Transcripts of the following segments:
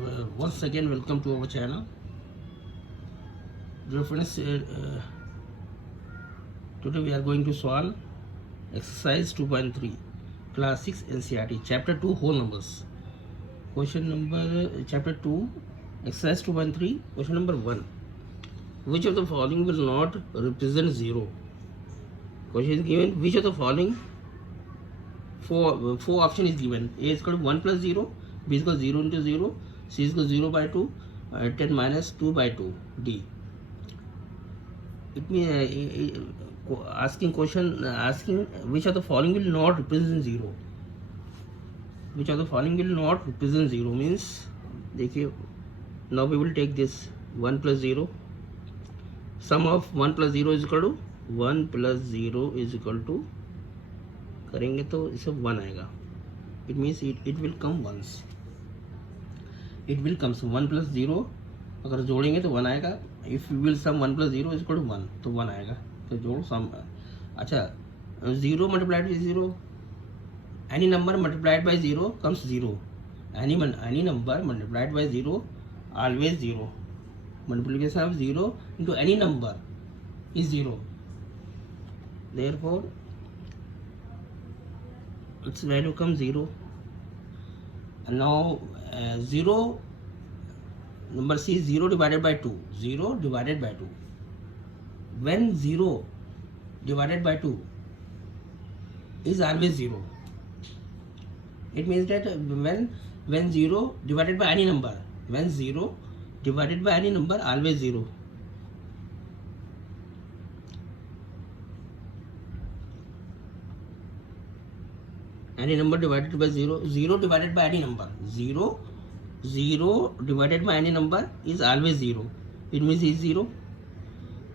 Once again, welcome to our channel. Dear friends, today we are going to solve exercise 2.3, class 6 NCERT, chapter 2, whole numbers. Question number, chapter 2, exercise 2.3, question number 1. Which of the following will not represent 0? Question is given, which of the following four option is given. A is equal to 1 plus 0, B is equal to 0 into 0, C is equal to 0 by 2, 10 minus 2 by 2, D. It means asking which of the following will not represent 0. Which of the following will not represent 0 means, देखिए, now we will take this 1 plus 0. Sum of 1 plus 0 is equal to 1 plus 0 is equal to, करेंगे तो इसे 1 आएगा. It means it will come once. It will come 1 plus 0 अगर जोड़ेंगे तो 1 आएगा. If you will sum 1 plus 0 is equal to 1 तो 1 आएगा. तो जोड़ सम. अच्छा, 0 multiplied by 0, any number multiplied by 0 comes 0. Any number multiplied by 0 always 0. Multiplication of 0 into any number is 0. Therefore its value comes 0. And now 0, number C is 0 divided by 2. 0 divided by 2. When 0 divided by 2 is always 0. It means that when 0 divided by any number, when 0 divided by any number always 0. Any number divided by 0, 0 divided by any number, 0 divided by any number is always 0. It means is 0.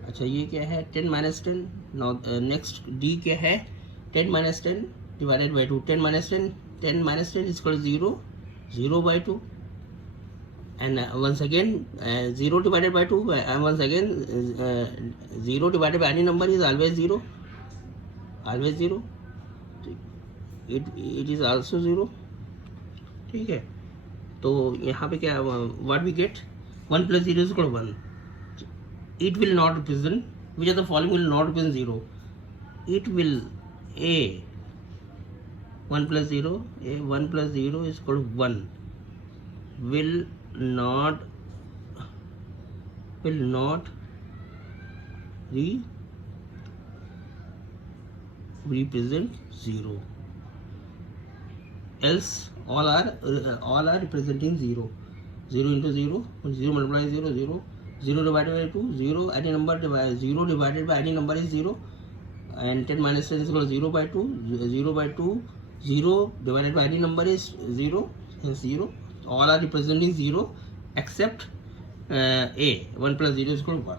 अच्छा, ये क्या है 10 minus 10. Now next D क्या है 10 minus 10 divided by 2. 10 minus 10 is equal to 0. 0 by 2. And once again 0 divided by 2, and once again 0 divided by any number is always 0. Always 0. It is also 0. ठीक है. तो यहाँ पे क्या, what we get, 1 plus 0 is equal to 1. It will not represent, which of the following will not represent 0? It will, A 1 plus 0, A 1 plus 0 is equal to 1, will not represent 0. Else all are representing 0. 0 into 0, 0 multiplied 0, 0, 0 divided by 2, 0, any number 0 divided by any number is 0, and 10 minus 10 is equal to 0 by 2, 0 by 2, 0 divided by any number is 0, hence 0. All are representing 0 except A, 1 plus 0 is equal to 1.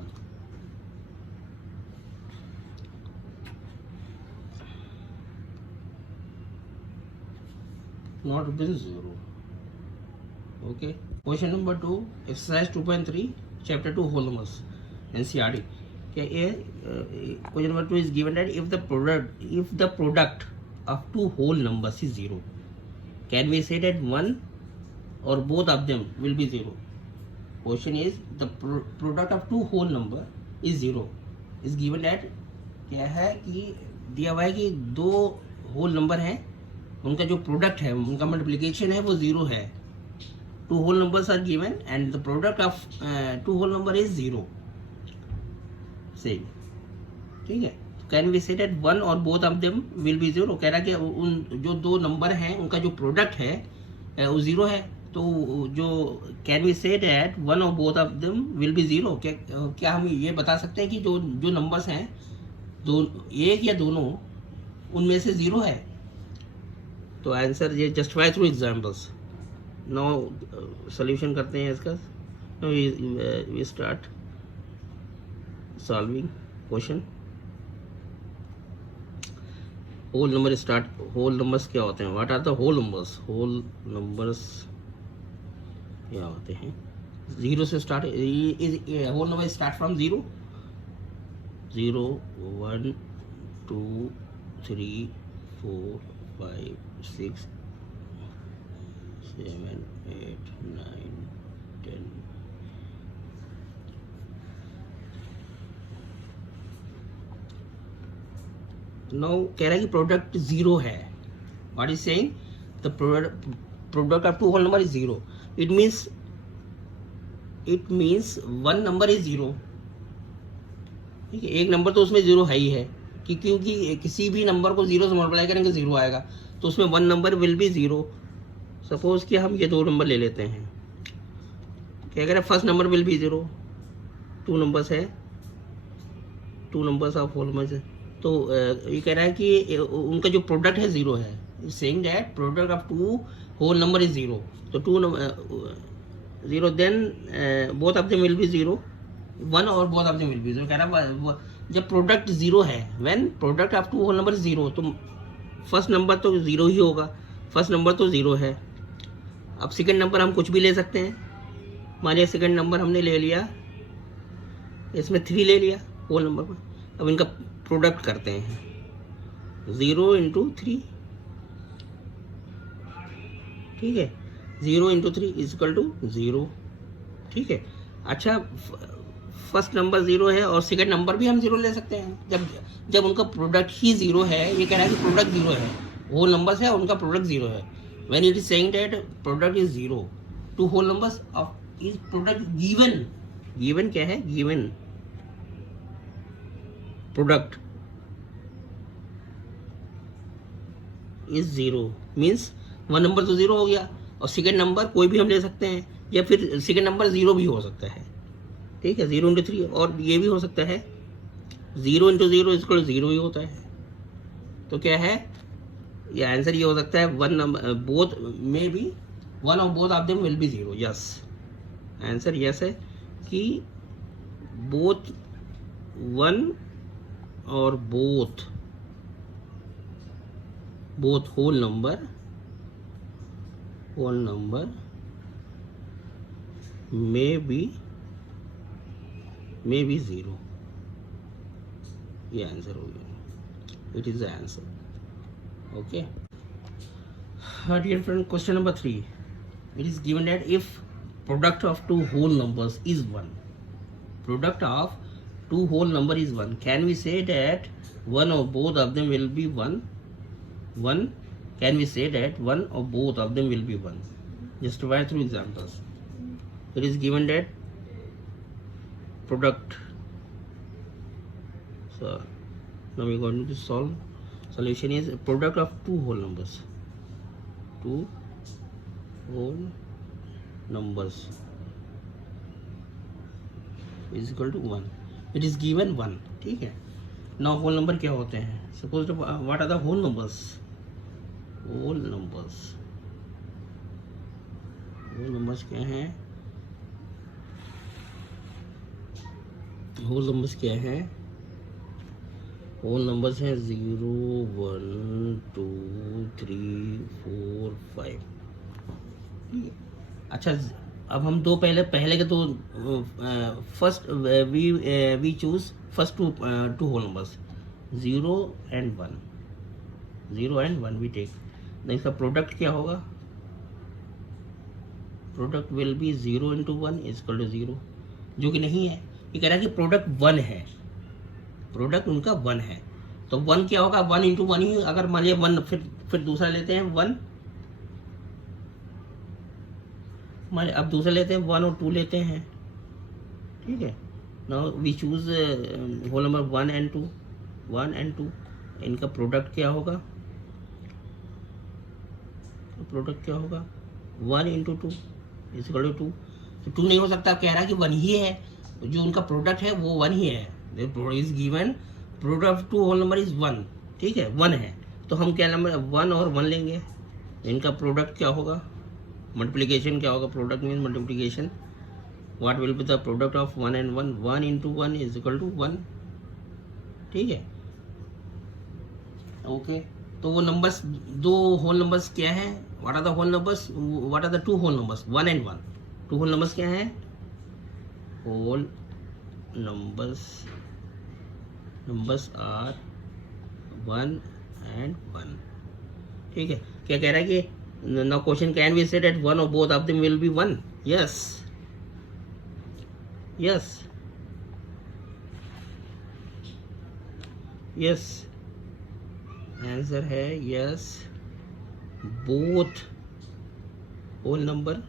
Not represent 0. Okay. Question number 2, exercise 2.3, chapter 2, whole numbers, NCERT. Okay, question number 2 is given that if the product of two whole numbers is 0, can we say that one or both of them will be 0? Question is, the product of two whole number is 0. is given that क्या है कि दिया हुआ है कि दो whole number हैं, उनका जो प्रोडक्ट है, उनका मल्टीप्लिकेशन है वो 0 है. Two whole numbers are given and the product of two whole number is 0. Same. ठीक है. Can we say that one or both of them will be 0? कह रहा कि उन जो दो नंबर हैं उनका जो प्रोडक्ट है वो 0 है. तो जो can we say that one or both of them will be 0? क्या हम ये बता सकते हैं कि जो नंबर्स हैं, एक या दोनों उनमें से 0 है? तो आंसर ये justify through examples. Now solution करते हैं इसका. We start solving question. Whole number start. Whole numbers क्या होते हैं? What are the whole numbers? Whole numbers क्या होते हैं? 0 से start. Whole number start from 0. 0 1 2 3 4 5 6 7 8 9 now कह रहा है कि प्रोडक्ट जीरो है. What is saying? The product of two whole number is zero. It means one number is zero. ठीक है, एक नंबर तो उसमें जीरो है ही है, कि क्योंकि किसी भी नंबर को जीरो से मल्टीप्लाई करेंगे जीरो आएगा, तो उसमें one number will be zero. Suppose कि हम ये दो नंबर ले लेते हैं. क्या कह रहे हैं? First number will be zero. Two numbers है, two numbers of whole number. तो ये कह रहा है कि उनका जो प्रोडक्ट है जीरो है. Saying that product of two whole number is zero. तो two zero, then both of them will be zero. One और both of them will be zero. कह रहा है जब प्रोडक्ट जीरो है, when product of two whole number zero, तो first number तो zero ही होगा. फर्स्ट नंबर तो जीरो है. अब सेकंड नंबर हम कुछ भी ले सकते हैं. मानिए सेकंड नंबर हमने ले लिया, इसमें थ्री ले लिया होल नंबर पर. अब इनका प्रोडक्ट करते हैं. Zero into three. ठीक है, zero into three is equal to zero. ठीक है. अच्छा, फर्स्ट नंबर जीरो है और सेकंड नंबर भी हम जीरो ले सकते हैं जब उनका प्रोडक्ट ही जीरो है. ये कह रहा है कि प्रोडक्ट जीरो है, होल नंबर्स है, उनका प्रोडक्ट जीरो है. When it is saying that product is zero, two whole numbers of is product given. Given क्या है? Given product is zero. Means one number तो जीरो हो गया, और सेकंड नंबर कोई भी हम ले सकते हैं, या फिर सेकंड नंबर जीरो भी हो सकता है. ठीक है, जीरो इंटू थ्री. और ये भी हो सकता है जीरो इंटू जीरो इसको जीरो ही होता है. तो क्या है ये आंसर? ये हो सकता है वन नंबर बोथ में भी वन और both of them will be zero. Yes, answer yes है कि बोथ वन और both whole number may be zero. ये आंसर हो गया. It is the answer. Okay dear friend, question number 3. It is given that if product of two whole numbers is 1, product of two whole number is 1, can we say that one or both of them will be 1? Can we say that one or both of them will be 1? Just write through examples. It is given that product. So now we are going to solve. Solution is product of two whole numbers. Two whole numbers is equal to 1. It is given 1. ठीक है. Now whole number क्या होते हैं? Suppose what are the whole numbers? Whole numbers क्या हैं? whole numbers क्या हैं? whole numbers हैं 0, 1, 2, 3, 4, 5. अच्छा, अब हम दो पहले के दो first we choose first two whole numbers 0 and 1. 0 and 1 we take. इसका प्रोडक्ट क्या होगा? Product will be 0 into 1 is equal to 0, जो कि नहीं है. ये कह रहा है कि प्रोडक्ट 1 है, प्रोडक्ट उनका 1 है. तो 1 क्या होगा? 1 इंटू 1 ही. अगर मान लिया 1, फिर दूसरा लेते हैं 1. मान अब दूसरा लेते हैं 1 और 2 लेते हैं. ठीक है. Now we choose whole number 1 and 2. 1 and 2 इनका प्रोडक्ट क्या होगा? प्रोडक्ट क्या होगा? 1 इंटू 2 इज इक्वल टू 2. तो 2 नहीं हो सकता. कह रहा है कि 1 ही है, जो उनका प्रोडक्ट है वो 1 ही है. Is given product of two whole number is 1. ठीक है, 1 है. तो हम क्या नंबर 1 और 1 लेंगे. इनका प्रोडक्ट क्या होगा? मल्टीप्लिकेशन क्या होगा? Product mean multiplication. What will be the product of 1 and 1? 1 into 1 is equal to 1. ठीक है. ओके, तो वो नंबर्स, दो होल नंबर्स क्या हैं? What are the whole numbers? What are the two whole numbers? 1 and 1. Two whole numbers क्या हैं? Whole numbers are 1 and 1. ठीक है. क्या कह रहा है कि now question, can we say that one or both of them will be 1? Yes. Yes. Answer है yes, both whole number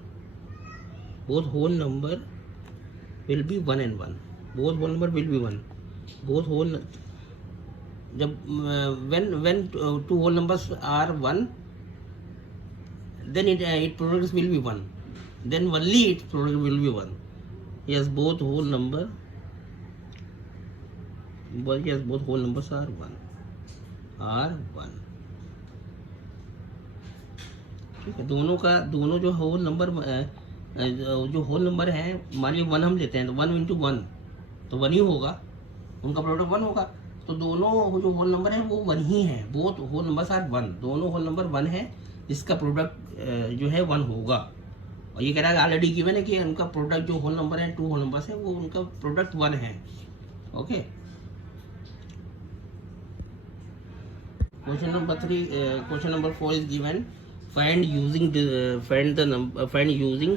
will be 1 and 1. Both whole number will be 1. Both whole, जब when two whole numbers are 1, then its product will be 1. Then only its product will be 1. Yes, both whole numbers are 1. ठीक है, दोनों जो whole number है, मान लीजिए 1 हम लेते हैं तो 1 into 1 तो 1 ही होगा, उनका प्रोडक्ट 1 होगा. तो दोनों जो होल नंबर है वो 1 ही है. Both whole numbers are 1. दोनों होल नंबर 1 है, जिसका प्रोडक्ट जो है 1 होगा. और ये कह रहा है ऑलरेडी गिवन है कि उनका प्रोडक्ट जो होल नंबर है, 2 होल नंबर्स है, वो उनका प्रोडक्ट 1 है. Okay. Question number 4 is given. Find using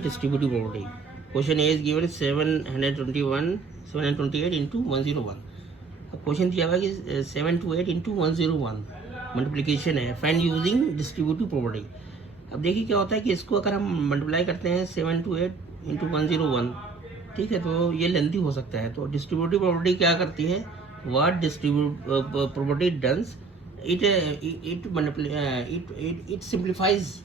distributive property. Question A is given 728 into 101. Question दिया हुआ है कि 728 into 101 मल्टीप्लिकेशन है. Find using distributive property. अब देखिए क्या होता है कि इसको अगर हम मल्टीप्लाई करते हैं 728 into 101, ठीक है, तो ये लेंथी हो सकता है. तो डिस्ट्रीब्यूटिव प्रॉपर्टी क्या करती है, what distributive property does, it simplifies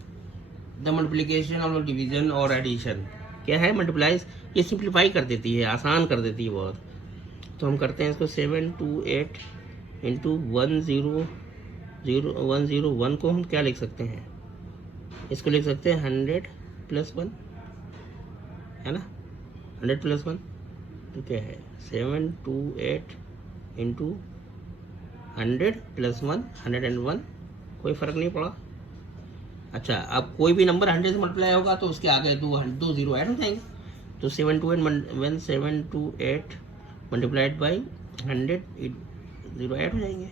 the multiplication और डिवीजन और एडिशन. क्या है, मल्टीप्लाइज, ये सिंप्लीफाई कर देती है, आसान कर देती है बहुत. तो हम करते हैं इसको 728 into 101 को हम क्या लिख सकते हैं, इसको लिख सकते हैं 100 + 1, है ना. 100 + 1 तो क्या है, 728 into 100 + 1, 101. कोई फ़र्क नहीं पड़ा. अच्छा, अब कोई भी नंबर 100 से मल्टीप्लाई होगा तो उसके आगे 2 जीरो ऐड हो जाएंगे. तो 728 मल्टीप्लाइड बाई 100, 0 ऐड हो जाएंगे.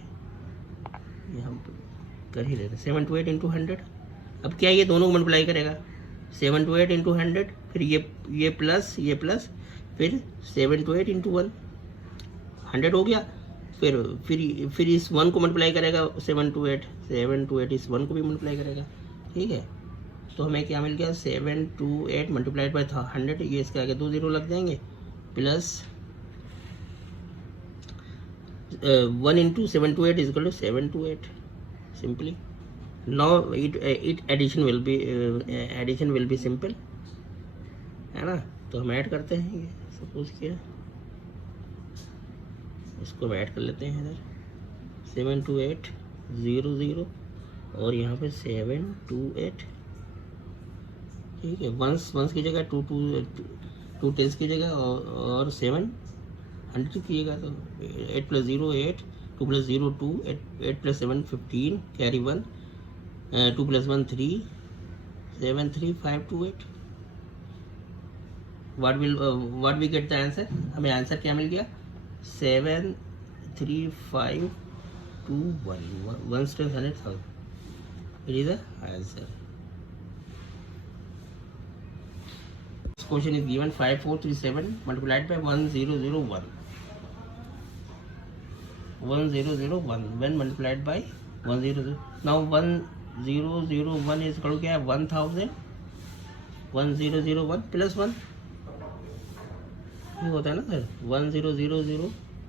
ये हम कर ही लेते हैं. 728 into 100. अब क्या, ये दोनों को मल्टीप्लाई करेगा. 728 into 100, फिर ये प्लस, फिर 728 into 1, 100 हो गया. फिर इस 1 को मल्टीप्लाई करेगा 728 इस 1 को भी मल्टीप्लाई करेगा. ठीक है, तो हमें क्या मिल गया, 728 मल्टीप्लाइड बाई 100, ये इसके आगे 2 जीरो लग जाएंगे, plus 1 into 728 is equal to 728 simply. Now addition will be simple, है ना. तो हम ऐड करते हैं, ये सपोज किया, इसको ऐड कर लेते हैं इधर 728 00 और यहाँ पे 728. ठीक है, वंस की जगह 2 टेंस की जगह और 700 कीजिएगा तो 8 + 0 8, 2 + 0 2, 8 + 7 15, carry 1, 2 + 1 3, 73528. what we get the answer, हमें आंसर क्या मिल गया, 73521, 1 × 100,000. It is the answer. This question is given 5437 multiplied by 1001. 1001 when multiplied by 100. Now 1001 is equal to क्या है, 1000. 1001 + 1 ये होता है ना सर. 1000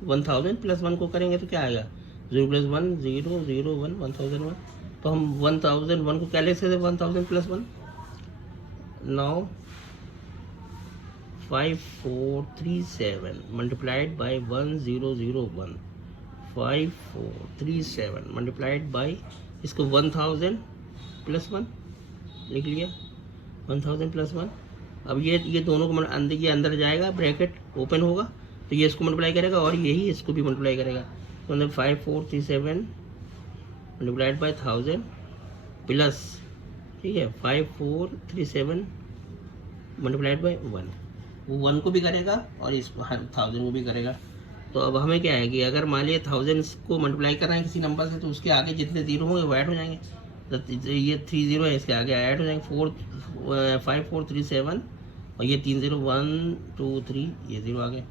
1000 + 1 को करेंगे तो क्या आएगा, 0 + 1 0 0 1 1001. तो हम 1001 को क्या लिख सकते हैं, 1000 + 1. Now 5437 multiplied by 1001, 5437 multiplied by इसको 1000 + 1 लिख लिया, 1000 + 1. अब ये दोनों को ये अंदर जाएगा, ब्रैकेट ओपन होगा, तो ये इसको मल्टीप्लाई करेगा और यही इसको भी मल्टीप्लाई करेगा. तो मतलब 5437 मल्टीप्लाइड बाई 1000 प्लस, ठीक है, 5437 मल्टीप्लाइड बाई 1, वो 1 को भी करेगा और इस 1000 को भी करेगा. तो अब हमें क्या है कि अगर मान लिया 1000 को मल्टीप्लाई कर रहे हैं किसी नंबर से, तो उसके आगे जितने जीरो होंगे वो ऐड हो जाएंगे. तो ये 3 जीरो है, इसके आगे ऐड हो जाएंगे 5437 और ये 3 0 1 2 3 ये 0 आ गए,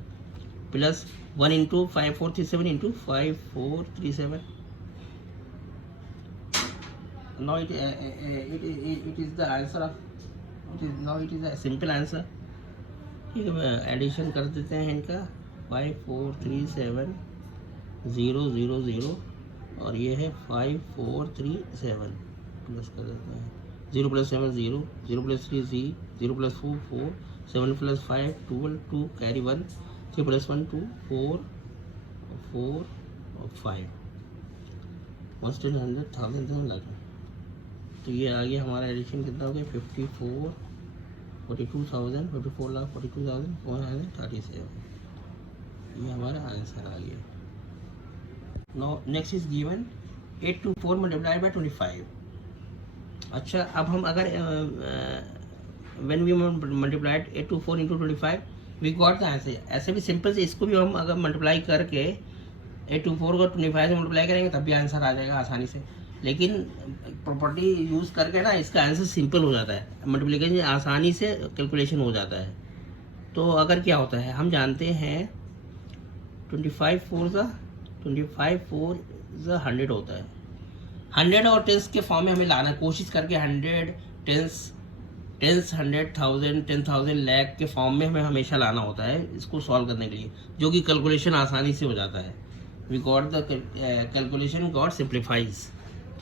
plus 1 × 5437 × 5437 now it is the answer of it is a simple answer. ठीक है, एडिशन कर देते हैं इनका 5437 और ये है 5437 प्लस कर देते हैं 0 + 7 0 0 + 3 0 + 4 4 7 + 5 12 2 कैरी 1 3 + 1 2 4 4 और 5 कॉन्स्टेंट 100,000 लगा। तो ये आ गया हमारा एडिशन कितना हो गया 42,437। ये हमारा आंसर आ गया। No next is given 824 multiplied by 25। अच्छा, अब हम अगर when we multiplied 824 into 25 we got the answer. ऐसे भी सिंपल से इसको भी हम अगर मल्टीप्लाई करके 824 को 25 से मल्टीप्लाई करेंगे तब भी आंसर आ जाएगा आसानी से। लेकिन प्रॉपर्टी यूज़ करके ना इसका आंसर सिंपल हो जाता है, मल्टीप्लिकेशन आसानी से कैलकुलेशन हो जाता है। तो अगर क्या होता है हम जानते हैं 25 4 100 होता है। 100 और टेंस के फॉर्म में हमें लाना है, कोशिश करके 100 टेंस 100,000 10,000 लाख के फॉर्म में हमें हमेशा लाना होता है इसको सॉल्व करने के लिए, जो कि कैलकुलेशन आसानी से हो जाता है। We got the calculation got simplifies.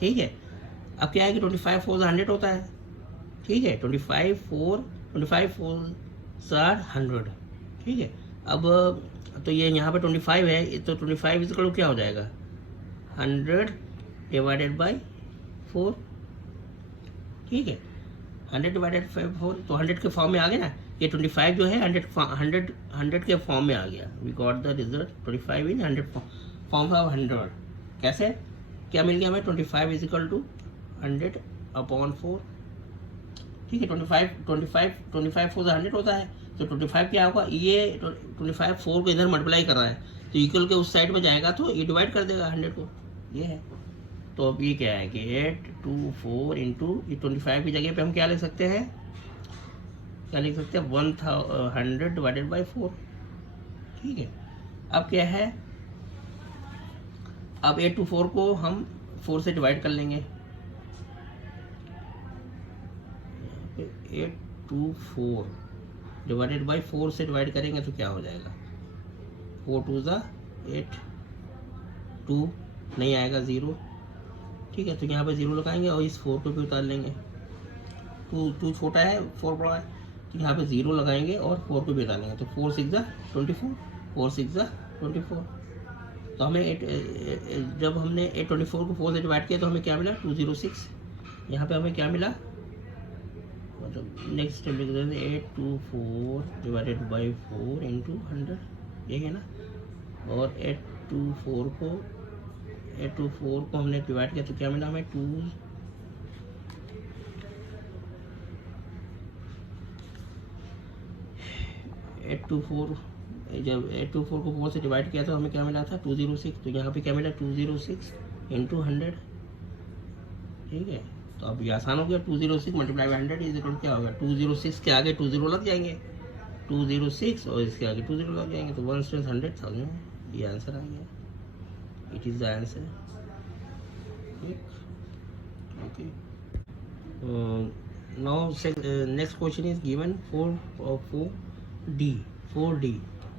ठीक है, अब क्या है कि 25 4 100 होता है। ठीक है, 25 4 100। ठीक है, अब तो ये यहाँ पे 25 है तो 25 इसका क्या हो जाएगा 100 डिवाइडेड बाई 4। ठीक है, 100 डिवाइडेड बाई 4 तो 100 के फॉर्म में आ गया ना। ये 25 जो है 100 के फॉर्म में आ गया। We got the result 25 in 100 form of 100। कैसे क्या मिल गया हमें 25 = 100/4। ठीक है, 25 4 100 होता है तो 25 क्या होगा, ये 25 4 को इधर मल्टीप्लाई कर रहा है तो इक्वल के उस साइड में जाएगा तो ये डिवाइड कर देगा 100 को। ये है, तो अब ये क्या है कि 824 इंटू 25 की जगह पे हम क्या लिख सकते हैं 100 डिवाइडेड बाई 4। ठीक है, अब क्या है, अब 824 को हम 4 से डिवाइड कर लेंगे। 824 डिवाइडेड बाई 4 से डिवाइड करेंगे तो क्या हो जाएगा 4 2 8 2 नहीं आएगा 0। ठीक है, तो यहाँ पे 0 लगाएंगे और इस 4 को भी उतार लेंगे। 2 छोटा है 4 बड़ा है तो यहाँ पे 0 लगाएंगे और 4 को भी उतार लेंगे तो 4 6 24 4 6 24। तो हमें जब हमने 824 को 4 से डिवाइड किया तो हमें क्या मिला 206। यहाँ पे हमें क्या मिला, मतलब नेक्स्ट स्टेप लिख देते हैं 824 डिवाइडेड बाई 4 इंटू 100, ये है ना। और 824 को हमने डिवाइड किया तो क्या मिला हमें 824 जब 824 को 4 से डिवाइड किया तो हमें क्या मिला था 206। तो यहाँ पे क्या मिला 206 इंटू 100। ठीक है, तो अब ये आसान हो गया 206 मल्टीप्लाई बाई 100 इज इक्वल क्या होगा 206 के आगे 20 लग जाएंगे 206 और इसके आगे 20 लग जाएंगे तो 100,000। ये आंसर आ गया, it is the answer. Okay, now next question is given 4D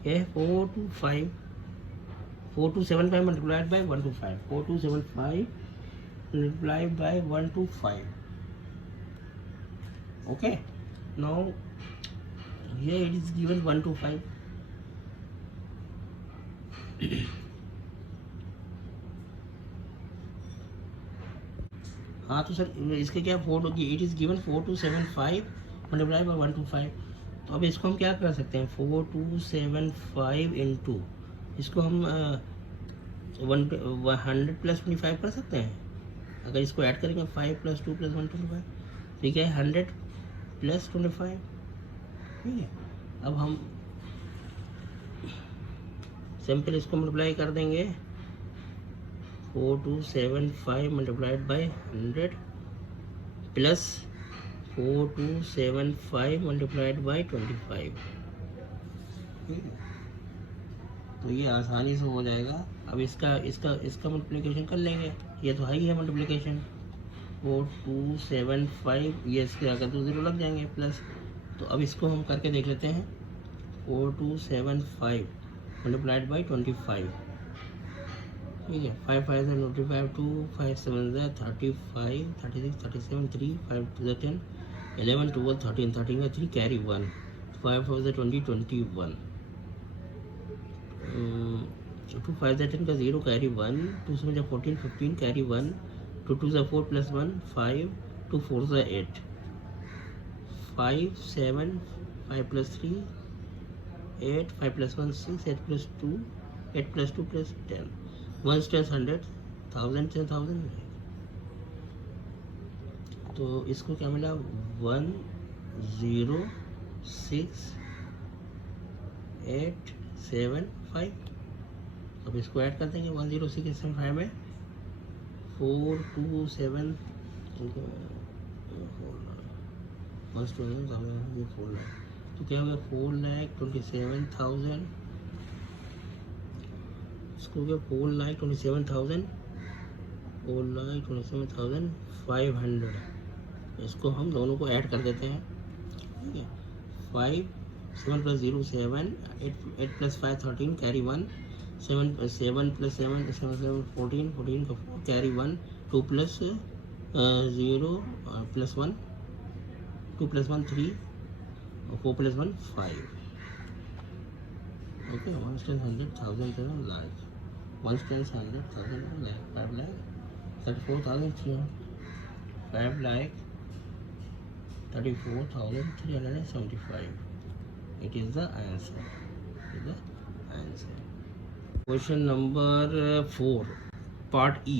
है 4275 multiplied by 125 4275 multiplied by 125. Okay, now here it is given 125. हाँ, तो सर इसके क्या 4 होगी, it is given 4275 multiply by 125। तो अब इसको हम क्या कर सकते हैं 4275 इंटू इसको हम 100 + 25 कर सकते हैं। अगर इसको ऐड करेंगे 5 + 2 + 1 25, ठीक है 100 + 25। ठीक है, अब हम सिंपल इसको मल्टीप्लाई कर देंगे 4275 multiplied by 100 plus 4275 multiplied by 25। तो ये आसानी से हो जाएगा। अब इसका मल्टीप्लिकेशन कर लेंगे, ये तो है ही है मल्टीप्लिकेशन। 4275, ये इसके आगे 2 0 लग जाएंगे प्लस। तो अब इसको हम करके देख लेते हैं। 4275 मल्टीप्लाइड बाई 25, ठीक है। 5 5 से 25, 2 5 7 से 35, 36 37, 3 5 2 10, 11 12 13, 13 का 3 कैरी 1, 5 4 से 20 21, 2 5 से 10 का 0 कैरी 1, 2 7 से 14 15 कैरी 1, 2 2 से 4 प्लस 1 5, 2 4 से 8, 5 7 5 plus 3 8, 5 plus 1 6, 8 plus 2 8 plus 2 plus 10, 1 10 100 1000 10,000। तो इसको क्या मिला 1 0 6 8 7 5। अब इसको ऐड कर देंगे 1 0 6 8 7 5 में 4 2 7 तो क्या हो गया 4,27,000। इसको क्या 4,27,500। इसको हम दोनों को ऐड कर देते हैं, ठीक है। 5 7 प्लस 0 7, 8 प्लस 5 13 कैरी 1, 7 प्लस 7 7 14 14 का 4 कैरी 1, 2 प्लस 0 प्लस 1 2 प्लस 1 3 और 4 plus 1 5। Okay 1 10 100,000 lakh 1 10 100,000 lakh 5 lakh 34,300 5 lakh 34,375। It is the answer. It is the answer. Question number 4, part E.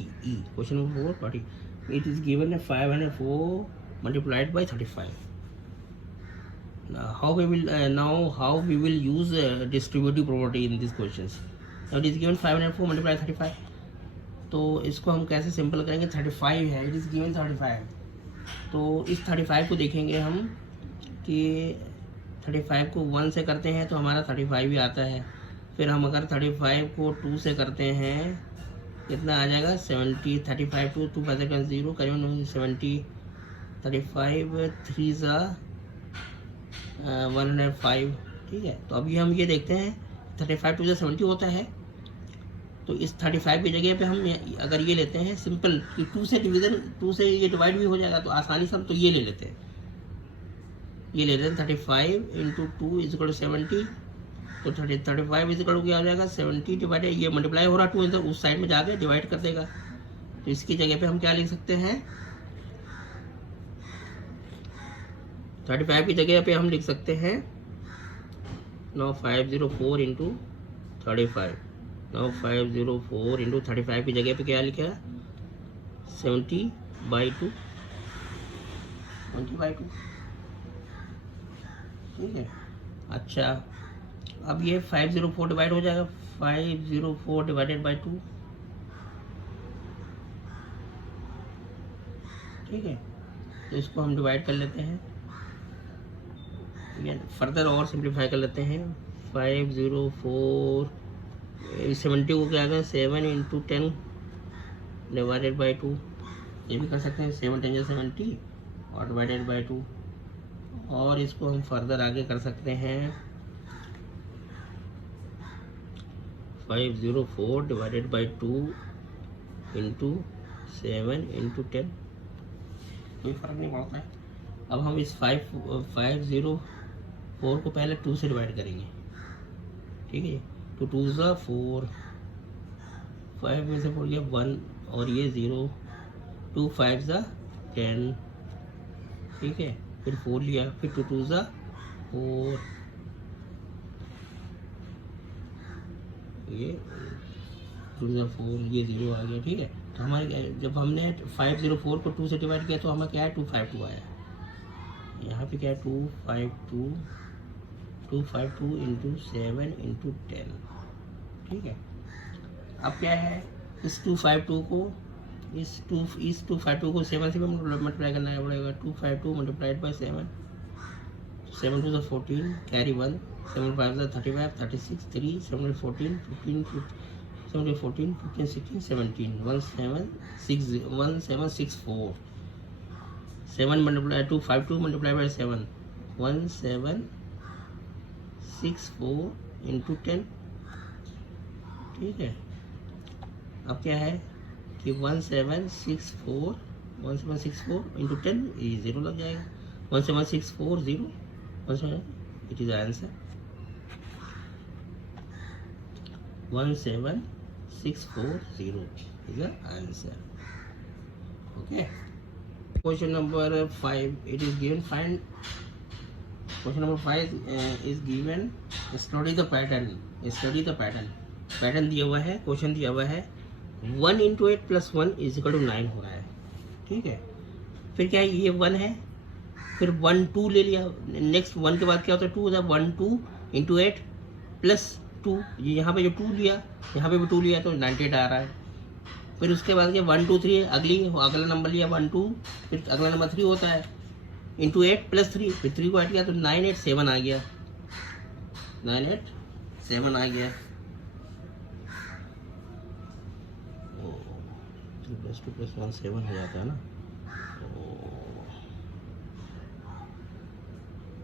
Question number 4, part E. It is given 504 multiplied by 35. Now how we will use distributive property in these questions. Now it is given 504 multiplied 35. तो इसको हम कैसे simple करेंगे। 35 है, it is given 35। तो इस 35 को देखेंगे हम कि 35 को 1 से करते हैं तो हमारा 35 ही आता है। फिर हम अगर 35 को 2 से करते हैं कितना आ जाएगा 70। 35 टू 2 पैसे का 0 करीबन 70। 35 3 ज़ा 105, ठीक है। तो अभी हम ये देखते हैं 35 2 से 70 होता है। तो इस 35 की जगह पे हम अगर ये लेते हैं सिंपल कि 2 से ये डिवाइड भी हो जाएगा तो आसानी से हम तो ये ले लेते हैं 35 इंटू 2 इजिकल 70। तो 35 इजिकल क्या हो जाएगा 70 डिवाइडेड, ये मल्टीप्लाई हो रहा 2 इधर उस साइड में जाके डिवाइड कर देगा। तो इसकी जगह पे हम क्या लिख सकते हैं 35 की जगह पे हम लिख सकते हैं 504 इंटू 35। 504 इंटू 35 की जगह पे क्या लिखा 70/2 20/2, ठीक है। अच्छा अब ये 504 डिवाइड हो जाएगा 504 डिवाइडेड बाई 2, ठीक है। तो इसको हम डिवाइड कर लेते हैं, फर्दर और सिंप्लीफाई कर लेते हैं। 504 70 को क्या करें 7 इंटू 10 डिवाइडेड बाई 2, ये भी कर सकते हैं 7 10 70 और डिवाइडेड बाई 2। और इसको हम फर्दर आगे कर सकते हैं 504 डिवाइडेड बाई 2 इंटू 7 इंटू 10, कोई फ़र्क नहीं पड़ता है। अब हम इस 504 को पहले 2 से डिवाइड करेंगे, ठीक है। तो 2 ज़ा 4, 5 में से 4 गया 1 और ये 0, 2 5 ज़ा 10, ठीक है। फिर 4 लिया, फिर 2 2 ज़ा 4, ये 2 ज़ा 4, ये 0 आ गया, ठीक है। तो हमारे जब हमने 504 को 2 से डिवाइड किया तो हमें क्या है 252 आया। यहाँ पे क्या है 252 इंटू 7 इंटू 10, ठीक है। अब क्या है इस 252 को 7 से मल्टीप्लाई करना पड़ेगा। 252 multiplied by 7, 7 2 14 carry 1, 7 5 35 36 3 7 14 15 7 14 15 16 17 1764 7 multiply 2 5 2 multiply by 7 1764 into 10। ठीक है, अब क्या है कि 1764 इंटू 10, ये 0 लग जाएगा। 17640 it is answer 17640 is the answer. Okay. Question number 5. It is given. Find. Question number 5 is given. Study the pattern. Study the pattern. Pattern दिया हुआ है. Question दिया हुआ है. 1 into 8 plus 1 is equal to 9 हो रहा है. ठीक है. फिर क्या है, ये 1 है. फिर 1 2 ले लिया. नेक्स्ट 1 के बाद क्या होता है, 2 होता है. 1 2 into 8 प्लस 2. ये यहाँ पे जो 2 लिया, यहाँ पे भी 2 लिया तो 98 आ रहा है. फिर उसके बाद क्या 1 2 3 अगला नंबर लिया 1 2, फिर अगला नंबर 3 होता है इंटू 8 प्लस 3, फिर 3 को ऐड किया तो 987 आ गया. 987 आ गया. 3 + 2 + 1 7 हो जाता है ना.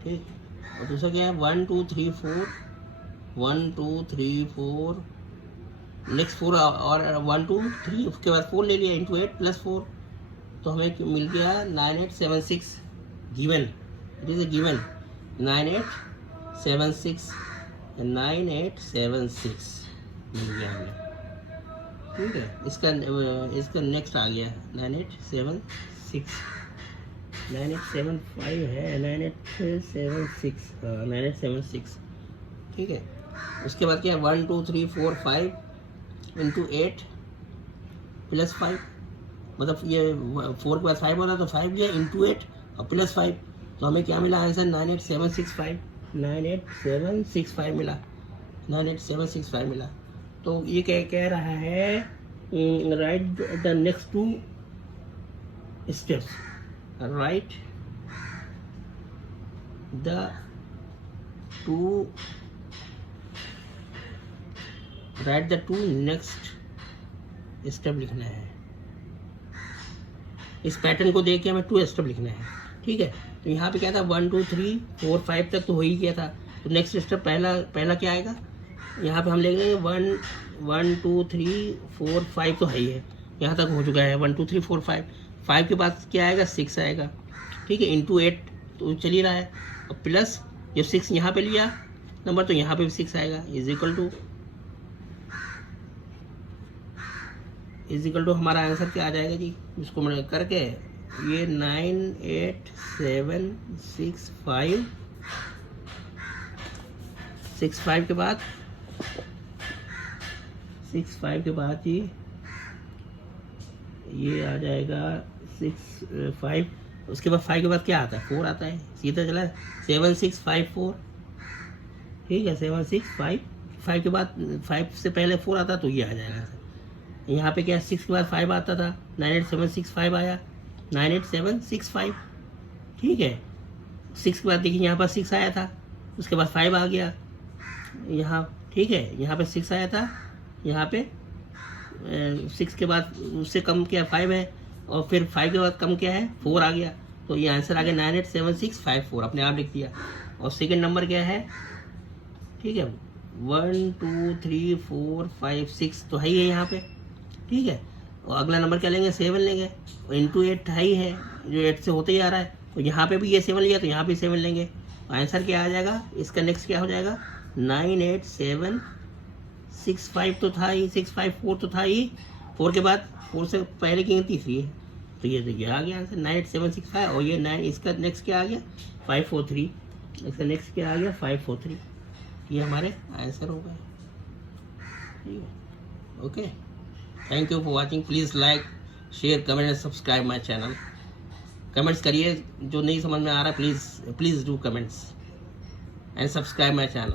ठीक. और दूसरा क्या है 1 2 3 4 1 2 3 4 नेक्स्ट 4 और 1 2 3 उसके बाद 4 ले लिया इंटू 8 प्लस 4 तो हमें मिल गया 9876 given. It is a given 9876 मिल गया हमें. ठीक है, इसका नेक्स्ट आ गया 9876 9875 है 9876 ठीक है. उसके बाद क्या 1 2 3 4 5 इंटू 8 प्लस 5, मतलब ये 4 के बाद 5 होता तो 5 गया इंटू 8 और प्लस 5 तो हमें क्या मिला आंसर 98765 मिला. 98765 मिला. तो ये कह रहा है right the next 2 steps. Right the 2 next step लिखना है. इस पैटर्न को देख के हमें 2 स्टेप लिखना है. ठीक है, तो यहाँ पे क्या था 1 2 3 4 5 तक तो हो ही गया था. तो नेक्स्ट स्टेप पहला क्या आएगा, यहाँ पे हम लिख लेंगे 1 2 3 4 5 तो है ही है, यहाँ तक हो चुका है 1 2 3 4 5. 5 के बाद क्या आएगा 6 आएगा. ठीक है, इंटू 8 तो चल ही रहा है और प्लस जब 6 यहाँ पे लिया नंबर तो यहाँ पे भी 6 आएगा. इज इक्वल टू हमारा आंसर क्या आ जाएगा जी, इसको मैं करके ये 98765 के बाद 65 के बाद जी ये आ जाएगा 65. उसके बाद 5 के बाद क्या आता है 4 आता है. सीधा चला 7654. ठीक है, 7655 के बाद 5 से पहले 4 आता तो ये आ जाएगा. यहाँ पे क्या 6 के बाद 5 आता था 98765 आया 98765. ठीक है, 6 के बाद देखिए यहाँ पर 6 आया था, उसके बाद 5 आ गया यहाँ. ठीक है, यहाँ पे 6 आया था, यहाँ पे 6 के बाद उससे कम क्या 5 है और फिर 5 के बाद कम क्या है 4 आ गया. तो ये आंसर आ गया 98765 अपने आप लिख दिया. और सेकंड नंबर क्या है, ठीक है 1 2 3 4 5 6 तो है ही है यहाँ पे. ठीक है, और अगला नंबर क्या लेंगे 7 लेंगे और इंटू 8 ही है जो 8 से होते ही आ रहा है. तो यहाँ पे भी ये 7 लिया तो यहाँ पे 7 लेंगे. आंसर क्या आ जाएगा, इसका नेक्स्ट क्या हो जाएगा 98765 तो था ही, 654 तो था ही. 4 के बाद 4 से पहले की तीसरी है तो ये आ गया आंसर 98765. और ये 9 इसका नेक्स्ट क्या आ गया 543. इसका नेक्स्ट क्या आ गया 543. ये हमारे आंसर हो गए. ठीक है, okay. Thank you for watching. Please like share comment and subscribe my channel. Comments करिए, जो नहीं समझ में आ रहा please do comments and subscribe my channel.